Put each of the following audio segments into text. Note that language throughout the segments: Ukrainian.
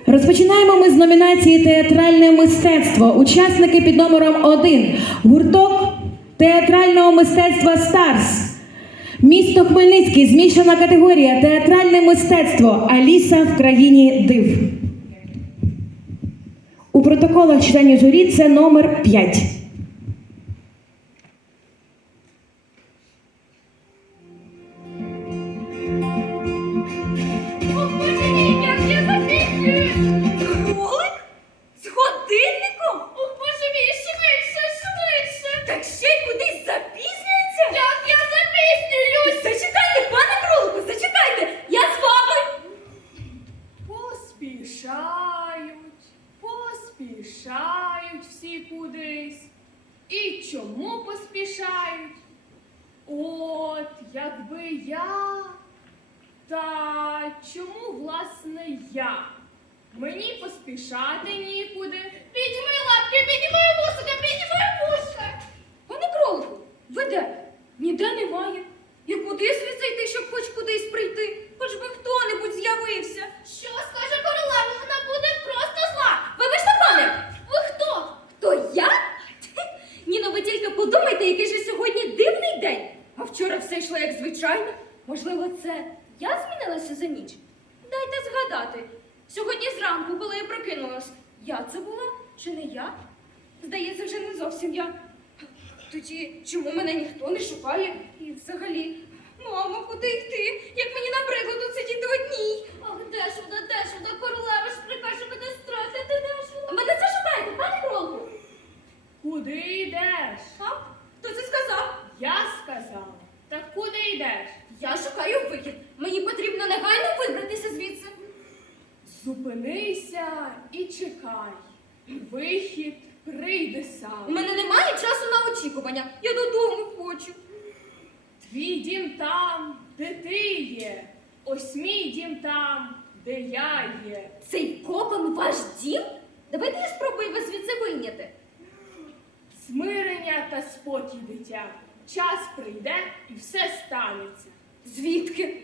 Розпочинаємо ми з номінації «Театральне мистецтво». Учасники під номером 1. Гурток театрального мистецтва «Старс». Місто Хмельницький. Змішана категорія «Театральне мистецтво. Аліса в країні див». У протоколах членів журі це номер 5. Кролик? З годинником? О, боже мій, швидше! Так ще й кудись запізнюється? Як я запізнююсь? Зачекайте, пане кролику, зачекайте! Я з вами! Поспішають всі кудись. І чому поспішають? От, якби я... Та чому, власне, я? Мені поспішати нікуди. Підніми лапки, підніми вусика, підніми вушка! Пане кролику, ви де? Ніде немає. І куди звідси йти, щоб хоч кудись прийти? Хоч би хто-небудь з'явився. Що скаже королева? Вона буде просто зла. Вибачте, пане, ви хто? Хто я? Ні, ну ви тільки подумайте, який же сьогодні дивний день. А вчора все йшло як звичайно. Можливо, це я змінилася за ніч? Дайте згадати. Сьогодні зранку, коли я прокинулась, я це була чи не я? Здається, вже не зовсім я. Тоді чому мене ніхто не шукає? І взагалі, мамо, куди йти? Як мені набридло тут сидіти одній? Ах, де ж вона, королева ж прикаже мене стратити, де ж вона? Мене це шукаєте, пане кролику? Куди йдеш? А? Хто це сказав? Я сказала. Так куди йдеш? Я шукаю вихід. Мені потрібно негайно вибратися звідси. Зупинися і чекай. Вихід прийде У сам. мене немає часу на очікування. Я додому хочу. Твій дім там, де ти є. Ось мій дім там, де я є. Цей кокон ваш дім? Давайте я спробую вас звідси вийняти. Смирення та спокій, дитя. Час прийде і все станеться. Звідки?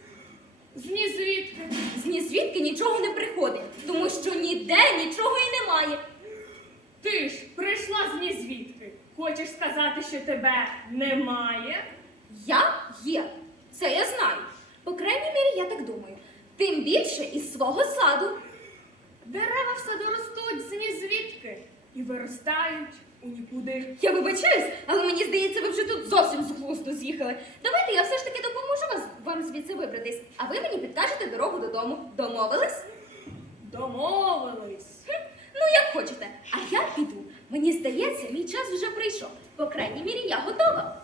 Звідки? З ні звідки нічого не приходить, тому що ніде нічого і немає. Ти ж прийшла з нізвідки. Хочеш сказати, що тебе немає? Я є. Це я знаю. По крайній мірі, я так думаю. Тим більше із свого саду. Дерева в саду ростуть з нізвідки і виростають у нікуди. Я вибачаюсь, але мені здається, ви вже тут зовсім з глузду з'їхали. Давайте я все ж таки допоможу вам звідси вибратись, а ви мені підкажете дорогу додому. Домовились? Домовились. Ну, як хочете. А я піду. Мені здається, мій час вже прийшов. По крайній мірі, я готова.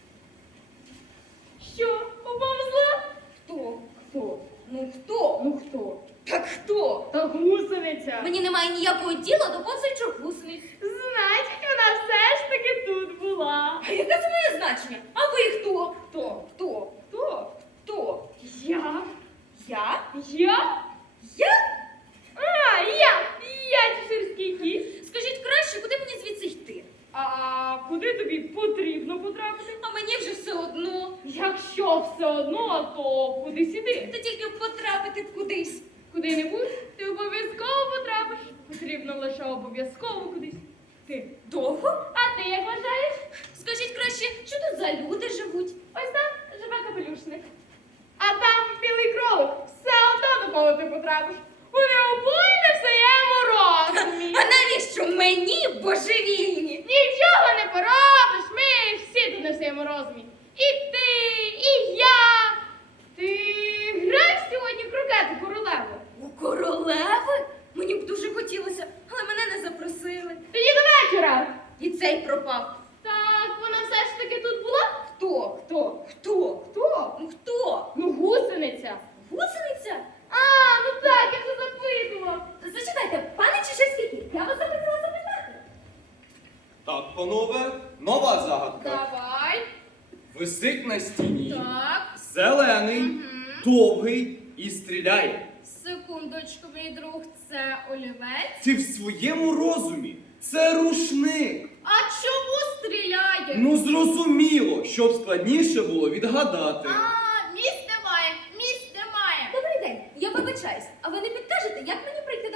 Що, поповзла? Хто? Хто? Ну хто? Ну хто? Так хто? Та гусениця. Мені немає ніякого діла до повзаючих гусениць. Значить, вона все ж таки тут була. А яке це моє значення? А ви хто? Хто? Хто? Хто? Хто? Я? Я? Я? Я? А, я чеширський кіт. Скажіть краще, куди мені звідси йти? А куди тобі потрібно потрапити? А мені вже все одно. Якщо все одно, то кудись іди. Та тільки потрапити кудись. Куди-небудь ти обов'язково потрапиш. Потрібно лише обов'язково кудись. Ти. Довго? А ти як вважаєш? Скажіть краще, що тут за люди живуть? Ось там живе капелюшник. А там білий кролик. Все одно до кого ти потрапиш. Вони обоє не в своєму розумі. А навіщо мені божевільні? Нічого не поробиш, ми всі тут не в своєму розумі. І ти, і я. Ти граєш сьогодні в крокети, королево? У королеви? Мені б дуже хотілося, але мене не запросили. Тоді до вечора. І цей пропав. Так, вона все ж таки тут була? Хто? Хто? Хто? Ну хто? Ну, гусениця. Гусениця? А, ну так, я вже запитувала. Зачекайте, пане Чеширський кіт, я вас захотіла запитати. Так, панове, нова загадка. Давай. Висить на стіні, Так. зелений, довгий і стріляє. Секундочку, мій друг, це олівець. Ти в своєму розумі. Це рушник. А чому стріляє? Ну зрозуміло, щоб складніше було відгадати. Місць немає. Добрий день, я вибачаюсь, а ви не підкажете, як мені прийти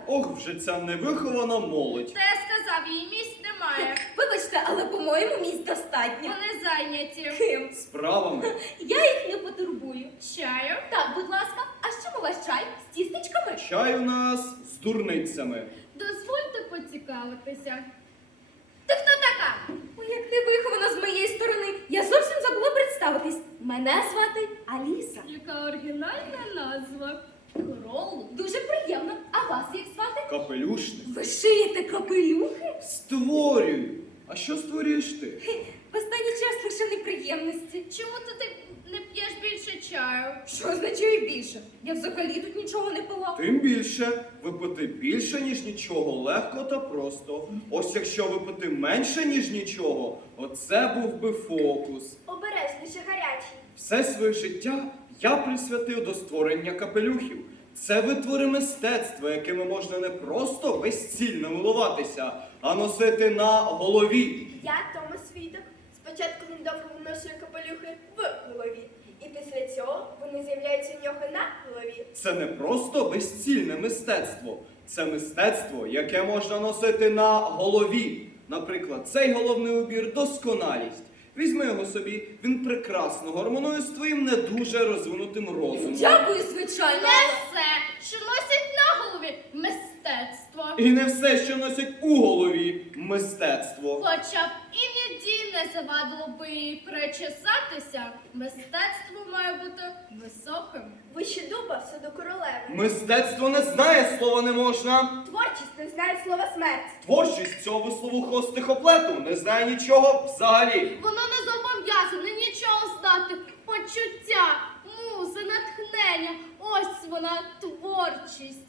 Ох, вже ця невихована молодь. Та я сказав, її місць немає. Вибачте, але, по-моєму, місць достатньо. Вони зайняті. Ким? Справами. Я їх не потурбую. Чаю? Так, будь ласка, а з чим у вас чай? З тістечками? Чай у нас з дурницями. Дозвольте поцікавитися. Ти хто така? Ой, як невиховано з моєї сторони. Я зовсім забула представитись. Мене звати Аліса. Яка оригінальна назва. Кролу. Дуже приємно. А вас як звати? Капелюшник. Ви шиєте капелюхи? Створюю. А що створюєш ти? В останній час лише неприємності. Чому ти не п'єш більше чаю? Що означає більше? Я взагалі тут нічого не пила. Тим більше, випити більше, ніж нічого, легко та просто. Ось якщо випити менше, ніж нічого, оце був би фокус. Обережніше гарячий. Все своє життя я присвятив до створення капелюхів. Це витвори мистецтва, якими можна не просто безцільно милуватися, а носити на голові. Я Томас Свідок. Спочатку він довго виношує капелюхи в голові, і після цього вони з'являються в нього на голові. Це не просто безцільне мистецтво. Це мистецтво, яке можна носити на голові. Наприклад, цей головний убір – досконалість. Візьми його собі, він прекрасно гармонує з твоїм не дуже розвинутим розумом. Дякую, звичайно. Не все, що носять на голові мистецтво. І не все, що носять у голові – мистецтво. Хоча б іноді не завадило би їй причесатися, мистецтво має бути високим. Вище дуба все до королеви. Мистецтво не знає слова «не можна». Творчість не знає слова смерть. Творчість цього висловухого стихоплету не знає нічого взагалі. Воно не зобов'язане нічого знати. Почуття, музи, натхнення. Ось вона творчість.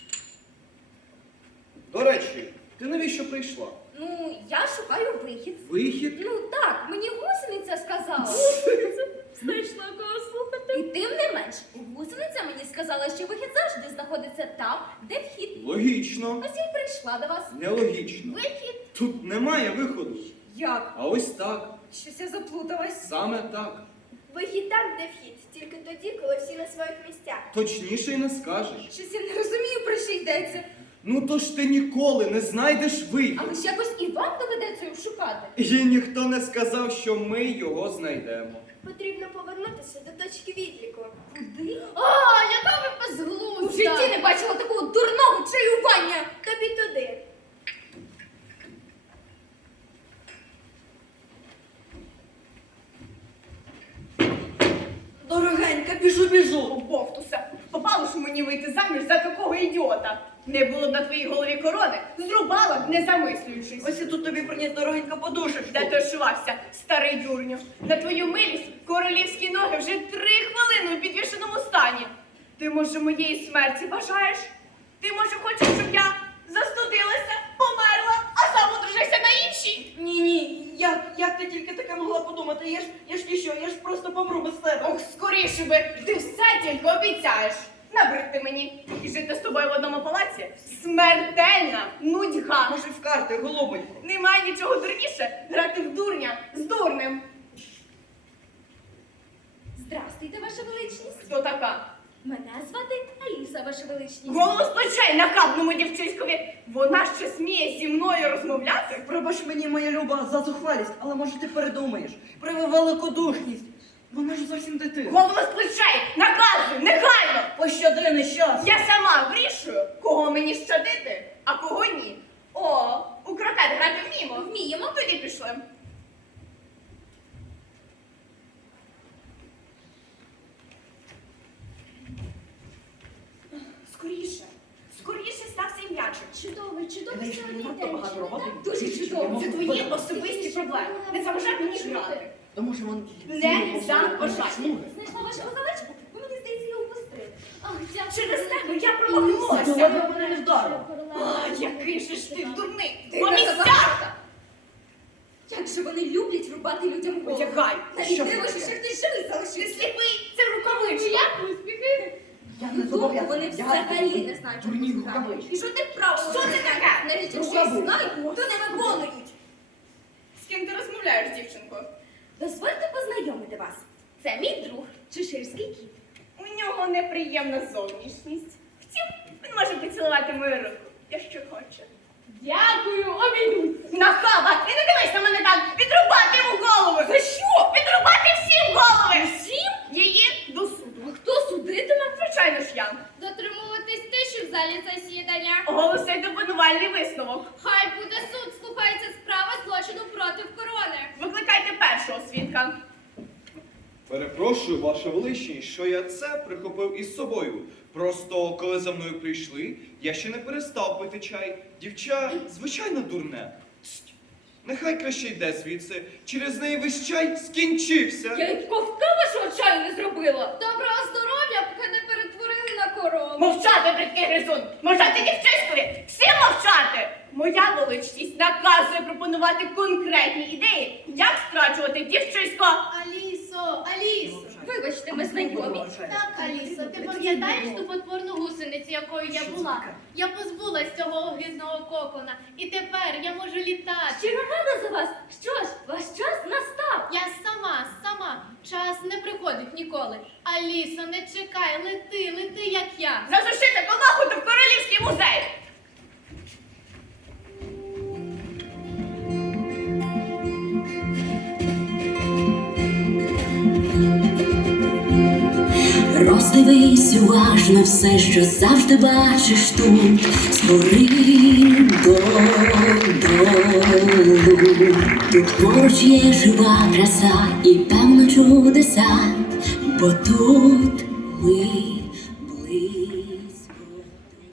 До речі, ти навіщо прийшла? Ну, я шукаю вихід. Вихід? Ну так, мені гусениця сказала. Знайшла кого слухати. І тим не менш, гусениця мені сказала, що вихід завжди знаходиться там, де вхід. Логічно. Ось я й прийшла до вас. Нелогічно. Вихід. Тут немає виходу. Як? А ось так. Щось я заплуталась. Саме так. Вихід там, де вхід, тільки тоді, коли всі на своїх місцях. Точніше й не скажеш. Щось я не розумію, про що йдеться. Ну то ж ти ніколи не знайдеш вихід. Але ж якось і вам доведеться його шукати. І ніхто не сказав, що ми його знайдемо. Потрібно повернутися до точки відліку. Куди? А, яка ви У безглузда. житті не бачила такого дурного чаювання. Тобі туди. Дорогенька, біжу. Бовтуся. Попало ж мені вийти заміж за такого ідіота. Не було б на твоїй голові корони, зрубала б, не замислюючись. Ось і тут тобі приніс дорогенька подушечку. Де ти ошивався, старий дурню? На твою милість королівські ноги вже 3 хвилини у підвішеному стані. Ти, може, моєї смерті бажаєш? Ти, може, хочеш, щоб я застудилася, померла, а сам одружився на іншій? Ні, як ти тільки таке могла подумати? Я ж ніщо, я ж просто помру без тебе. Ох, скоріше би, ти все тільки обіцяєш. Набрид ти мені і жити з тобою в одному палаці смертельна нудьга. Може, в карти, голубонько. Немає нічого дурніше грати в дурня з дурним. Здрастуйте, ваша величність. Хто така? Мене звати Аліса, ваша величність. Голову з плечей нахабному дівчиськові. Вона ще сміє зі мною розмовляти. Пробач мені, моя люба, за зухвалість, але може ти передумаєш. Прояви великодушність. Вона ж зовсім дитина. Голову з плечей, наказуй, негайно. Пощади нещасна. Я сама вирішую, кого мені щадити, а кого ні. О, у крокет грати вміємо. Вміємо. Тоді пішли. Скоріше стався м'ячик. Чудовий, чудовий Знаєш, сьогодні надто день. багато чи роботи. не так? Дуже чудово. Це твої особисті проблеми. Не заважай мені грати. То може вон... Не заважай. Знайшла вашу галечку? Ви мені здається, її упустили. Ах, дякую. Через тебе я Ти промахнулася. ледве мене не вдарила. А, який же ж ти дурний. Ти Комісарка. Як же вони люблять рубати людям голову. Одягай. Навіть Що диво, це що таке? ще хтось живий Ти залишився. сліпий, це рукавичка. Як успіхи? Я не Думку зобов'язаний. вони взагалі не знають, що Дурні розказати. рукавички. І жодних правил. Що це таке? Навіть якщо й Рукавички. знають, то не виконують. З ким ти розмовляєш, дівчинко? Дозвольте познайомити вас. Це мій друг, чеширський кіт. У нього неприємна зовнішність. Втім, він може поцілувати мою руку. якщо хоче. Дякую, обійдусь. Нахаба! І не дивись на мене так! Відрубати йому голови! За що? Відрубати всім голови! Всім? Її до суду. А хто судитиме? Звичайно ж я. Дотримуватись тиші в залі засідання. Оголосити обвинувальний висновок. Хай буде суд, слухається справа злочину проти корони. Викликайте першого свідка. Перепрошую, ваша величність, що я це прихопив із собою. Просто коли за мною прийшли, я ще не перестав пити чай. Дівча, звичайно, дурне. Тсть. Нехай краще йде звідси. Через неї весь чай скінчився. Я й ковтка вашого чаю не зробила. Доброго здоров'я, поки не перетворили на корону. Мовчати, бридкий гризун! Мовчати дівчиськові! Всім мовчати! Моя величність наказує пропонувати конкретні ідеї, як страчувати дівчисько. Алісо, вибачте, ми знайомі. Так, Алісо, ти пам'ятаєш ту потворну гусеницю, якою я була? Я позбулась цього огрізного кокона, і тепер я можу літати. Щиро рада за вас. Що ж, ваш час настав. Я сама. Час не приходить ніколи. Алісо, не чекай, лети, як я. Засушити комаху в королівський музей! Роздивись уважно все, що завжди бачиш тут, згори додолу. Тут поруч є жива краса і певно чудеса, бо тут ми